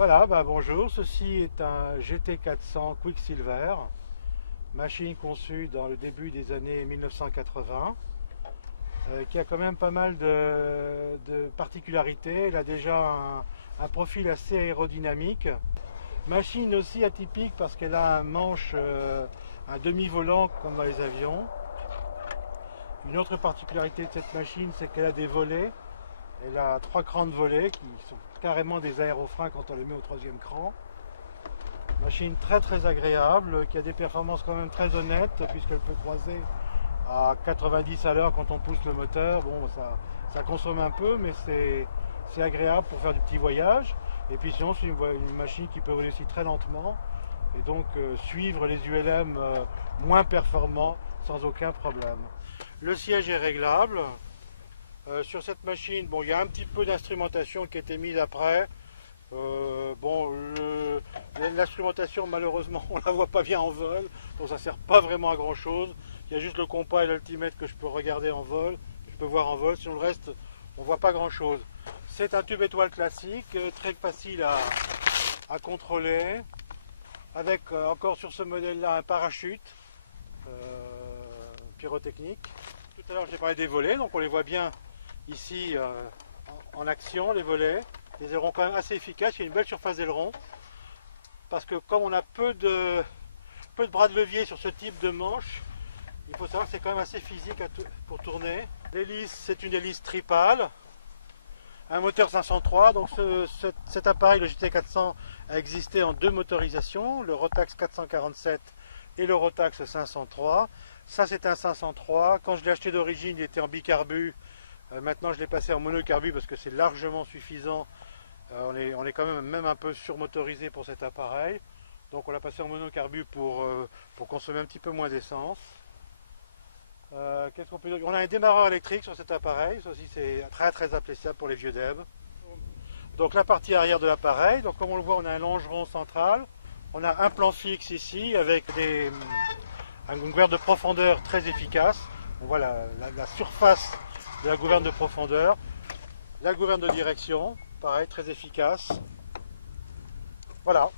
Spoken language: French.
Voilà, bonjour, ceci est un GT400 Quicksilver, machine conçue dans le début des années 1980, qui a quand même pas mal de particularités. Elle a déjà un profil assez aérodynamique. Machine aussi atypique parce qu'elle a un manche, un demi-volant comme dans les avions. Une autre particularité de cette machine, c'est qu'elle a des volets. Elle a 3 crans de volets qui sont carrément des aérofreins quand on les met au 3e cran. Machine très agréable, qui a des performances quand même très honnêtes puisqu'elle peut croiser à 90 à l'heure quand on pousse le moteur. Bon, ça consomme un peu, mais c'est agréable pour faire du petit voyage. Et puis sinon, c'est une machine qui peut voler aussi très lentement et donc suivre les ULM moins performants sans aucun problème. Le siège est réglable. Sur cette machine, bon, il y a un petit peu d'instrumentation qui a été mise après. L'instrumentation, malheureusement, on la voit pas bien en vol, donc ça sert pas vraiment à grand chose. Il y a juste le compas et l'altimètre que je peux regarder en vol, je peux voir en vol, sinon le reste, on voit pas grand chose. C'est un tube étoile classique, très facile à contrôler, avec encore sur ce modèle-là un parachute pyrotechnique. Tout à l'heure, j'ai parlé des volets, donc on les voit bien ici en action, les volets. Des ailerons quand même assez efficaces, il y a une belle surface d'aileron. Parce que comme on a peu de bras de levier sur ce type de manche, il faut savoir que c'est quand même assez physique pour tourner. L'hélice, c'est une hélice tripale. Un moteur 503, donc cet appareil, le GT400, a existé en 2 motorisations, le Rotax 447 et le Rotax 503. Ça, c'est un 503. Quand je l'ai acheté d'origine, il était en bicarbu. Maintenant, je l'ai passé en monocarbu parce que c'est largement suffisant. On est quand même un peu surmotorisé pour cet appareil. Donc, on l'a passé en monocarbu pour consommer un petit peu moins d'essence. Qu'est-ce qu'on peut dire? On a un démarreur électrique sur cet appareil. Ça aussi, c'est très appréciable pour les vieux DEB. Donc, la partie arrière de l'appareil. Donc, comme on le voit, on a un longeron central. On a un plan fixe ici avec une gouverne de profondeur très efficace. On voit la surface de la gouverne de profondeur. La gouverne de direction, pareil, très efficace. Voilà.